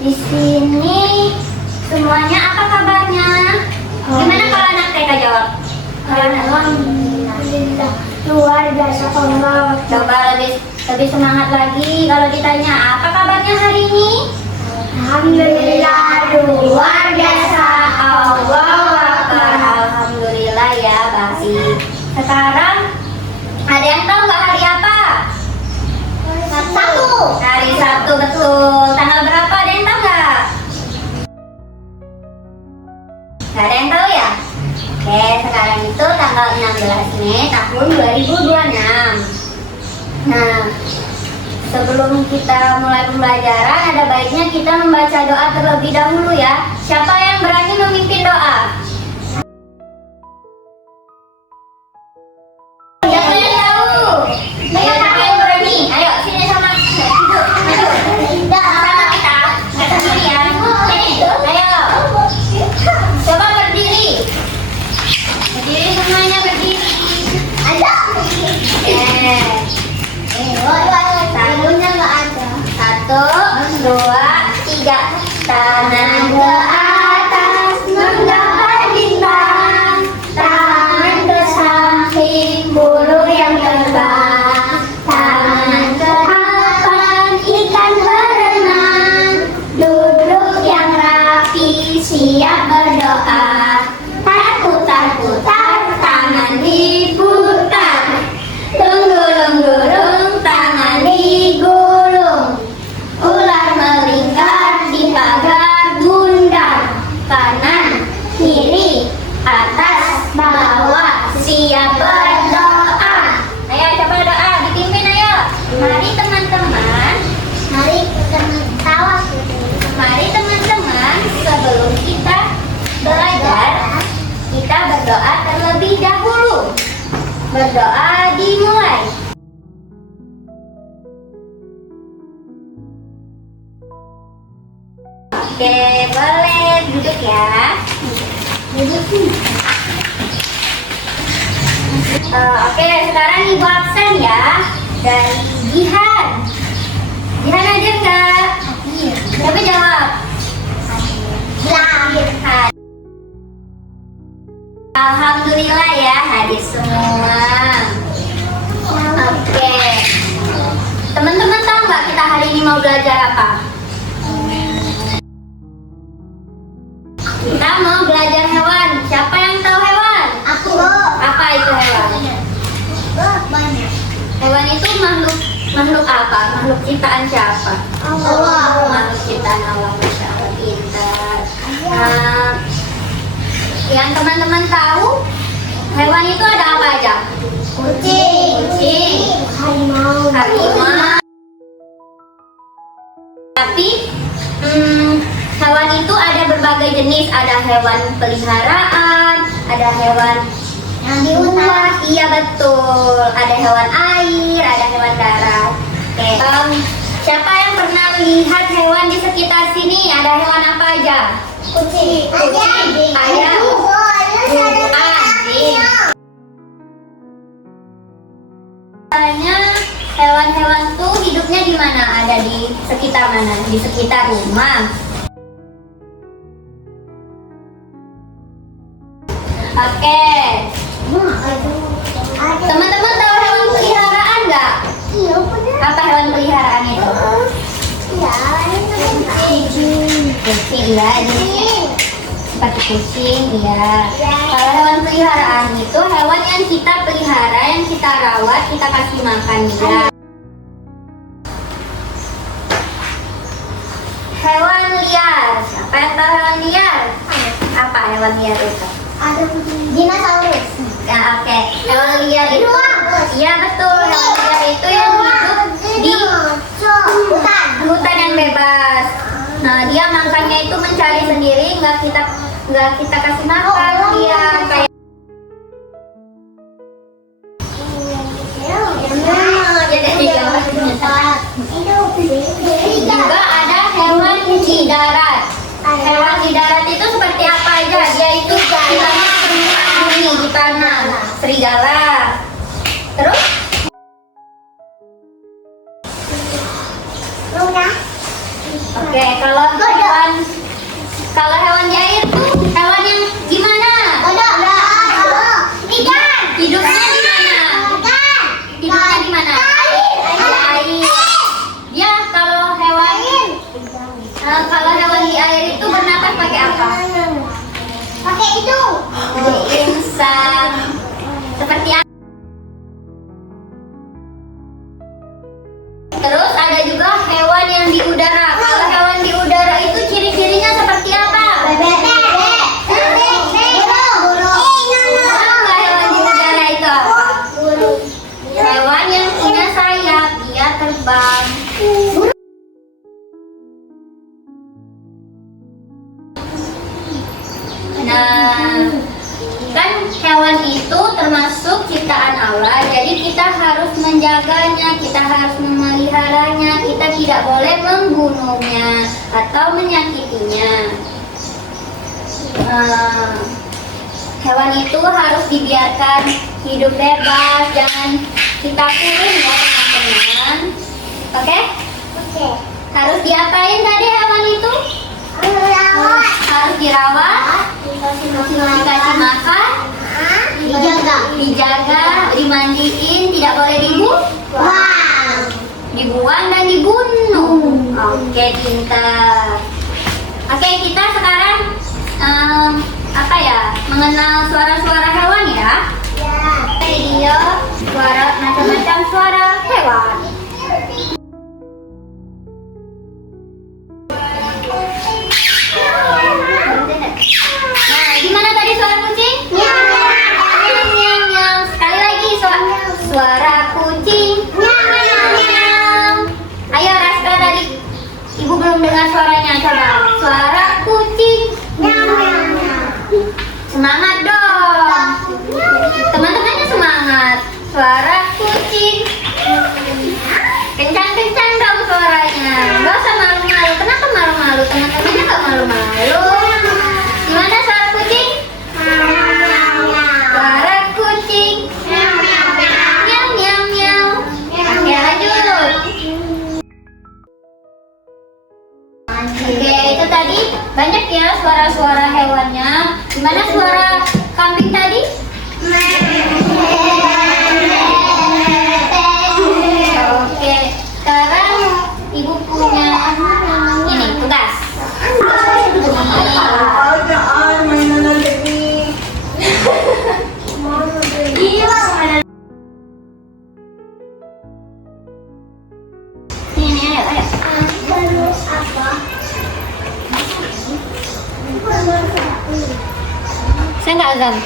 Di sini semuanya apa kabarnya? Gimana kalau anak TK jawab? Alhamdulillah, luar biasa kompak. Coba lebih semangat lagi kalau ditanya apa kabarnya hari ini? Alhamdulillah, luar biasa. Allahu Akbar. Alhamdulillah ya, baik. Sekarang ada yang tahu nggak hari apa? Sabtu. Hari Sabtu, betul. Tanggal berapa, ada yang tahu nggak? Nggak ada yang tahu ya? Oke, sekarang itu tanggal 16 Mei tahun 2026. Nah, sebelum kita mulai pembelajaran, ada baiknya kita membaca doa terlebih dahulu ya. Siapa yang berani memimpin doa? Siapa yang tahu? Ayo, siapa yang berani? Ayo, sini sama ibu. Ayo, sama kita. Nggak sendirian. Sini, ayo. Coba berdiri. Berdiri semuanya, berdiri. Ada. Sayurnya nggak ada. 1, 2, 3. Tangan ke atas menggapai bintang, tangan ke samping burung yang terbang, tangan ke depan ikan berenang, duduk yang rapi siap berdoa. Putar-putar tangan diputar, gulung-gulung tangan digulung, ular melingkar di pagar bundar, kanan kiri atas bawah siap berdoa. Ayo coba doa, dipimpin ayo. Mari teman-teman, mari teman-teman, sebelum kita belajar, kita berdoa terlebih dahulu. Berdoa dimulai. Oke, boleh duduk ya. Oke, sekarang ibu absen ya. Dari Jihan. Jihan aja Kak. Coba jawab. Jihan. Alhamdulillah ya, hadir semua. Oke. Teman-teman tahu nggak kita hari ini mau belajar apa? Kita mau belajar hewan. Siapa yang tahu hewan? Aku. Apa itu hewan? Banyak. Hewan itu makhluk apa? Makhluk ciptaan siapa? Allah. Makhluk ciptaan Allah. Masya Allah, pintar. Nah, yang teman-teman tahu, hewan itu ada apa aja? Kucing, Harimau. Tapi hewan itu ada berbagai jenis. Ada hewan peliharaan, ada hewan Yang di hutan. iya betul. Ada hewan air, ada hewan darat. Oke. Siapa yang pernah lihat hewan di sekitar sini? Ada hewan apa aja? Kucing. Ayam. Anjing. Biasanya hewan-hewan tuh hidupnya di mana? Ada di sekitar mana? Di sekitar rumah. Oke. Teman-teman tahu hewan peliharaan nggak? Iya, bener. Apa hewan peliharaan itu? Ya, Kucing, ya. Seperti kucing, ya. Ya. Kalau hewan peliharaan itu hewan yang kita pelihara, yang kita rawat, kita kasih makan dia. Hewan liar. Siapa yang tahu hewan liar? Apa hewan liar itu? ada dinosaurus. Ya, oke. Hewan liar itu, iya betul. Hewan liar itu yang hidup di Hutan. yang bebas. Nah, dia makannya itu mencari sendiri, nggak kita kasih makan dia kayak. Juga ada hewan di darat. Hewan di darat itu seperti apa aja? Dia itu di tanah, serigala. Terus? Luna. Nah, kan hewan itu termasuk ciptaan Allah, jadi kita harus menjaganya, kita harus memeliharanya, kita tidak boleh membunuhnya atau menyakitinya. Hewan itu harus dibiarkan hidup bebas, jangan kita kurung ya teman-teman. Oke? Oke. Harus diapain tadi hewan itu? Harus dirawat, dikasih makan, dijaga, dimandiin, tidak boleh dibuang dan dibunuh. Oke, pintar. Oke, kita sekarang mengenal suara-suara hewan ya. Video suara macam-macam suara hewan. Nah, gimana tadi suara kucing? Nyam. Sekali lagi suara kucing. Nyam. Ayo Raska, tadi ibu belum dengar suaranya, coba. Suara kucing. Semangat dong. Teman-temannya semangat. Suara kucing. Kencang-kencang dong suaranya. Gak usah malu-malu. Kenapa malu-malu? Teman-temannya gak malu-malu. Gimana suara kucing? Suara kucing. Nyam. Oke, lanjut. Oke, itu tadi banyak ya suara-suara hewannya. Gimana suara kambing tadi? Oke, sekarang ibu punya ini tugas. Ini ayo. Saya nggak azam.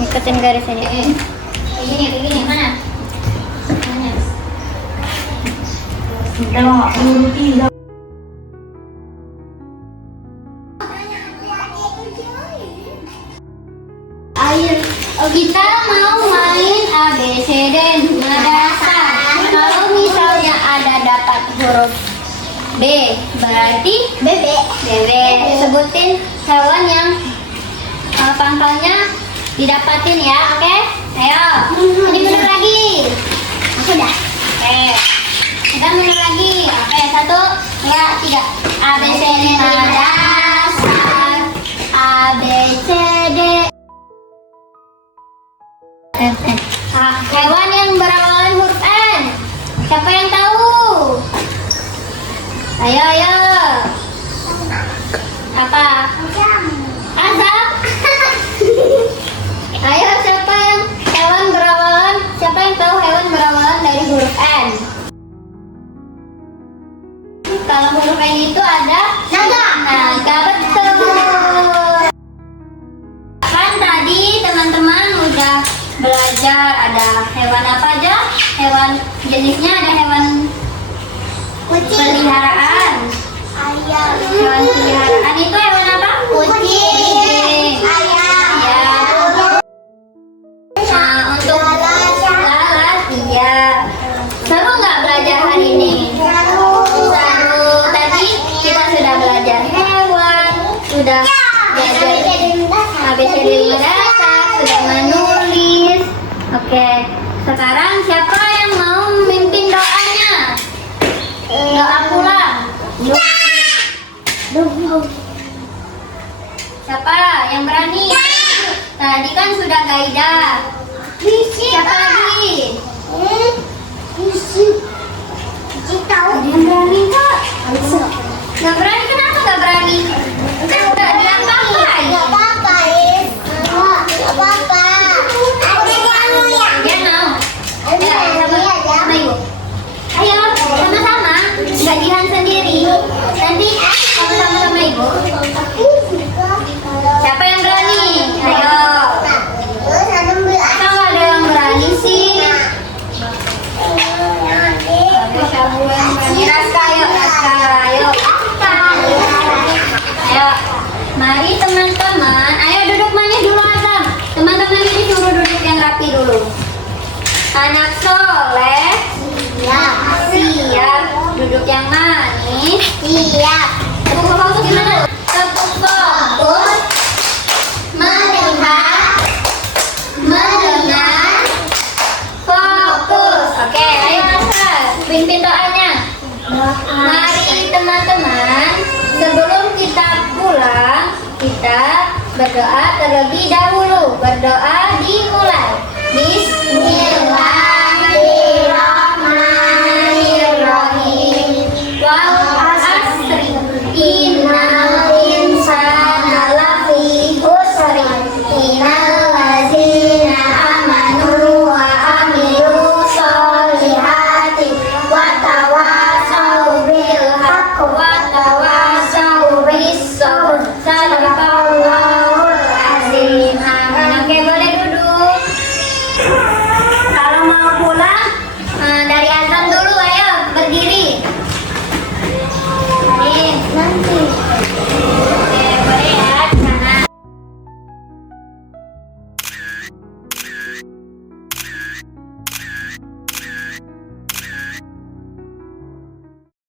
Ikutin garisnya. Begini, mana? Ayo, kita mau main ABCD dasar. Kalau misalnya ada dapat huruf B, berarti bebek. Sebutin hewan yang pangkalnya didapatin ya, oke? Ayo, ini bener lagi. Aku dah. Oke, kita bener lagi. Oke, 1, 2, 3. ABCD dasar. ABCD. Hewan yang berawalan huruf N. Siapa yang tahu? Ayo. Apa? Azam. Ayo, siapa yang tahu hewan berawalan dari huruf N? Kalau huruf N itu ada naga, betul. Kan tadi teman-teman udah belajar ada hewan apa aja? Hewan jenisnya ada hewan peliharaan. Hewan peliharaan itu hewan apa? Kucing. Nah, untuk lalat, iya. Seru nggak belajar hari ini? Seru. Tadi kita sudah belajar hewan, sudah belajar ABCD dasar, sudah menulis. Oke, sekarang siapa yang mau memimpin doanya? Doa pulang. Siapa yang berani? Tadi kan sudah Gaida. Siapa lagi? Ada yang berani kok? Nggak berani, kenapa nggak berani? Kan udah diapa-apain. Dia mau. Sama ibu. Ayo, sama-sama. Nggak Jihan sendiri. Nanti sama-sama sama ibu. Siapa yang berani? Ayo. Kalau ada yang berani sih. Raska, ayo. Ayo, mari teman-teman. Ayo Anak soleh, Siap. siap. Duduk yang manis. Siap. Tepuk fokus gimana? Tepuk fokus. Melihat. Mendengar. Fokus. Oke, ayo Nasar. Pimpin doanya. Mari teman-teman, sebelum kita pulang, kita berdoa terlebih dahulu. Berdoa dimulai. Bismillah.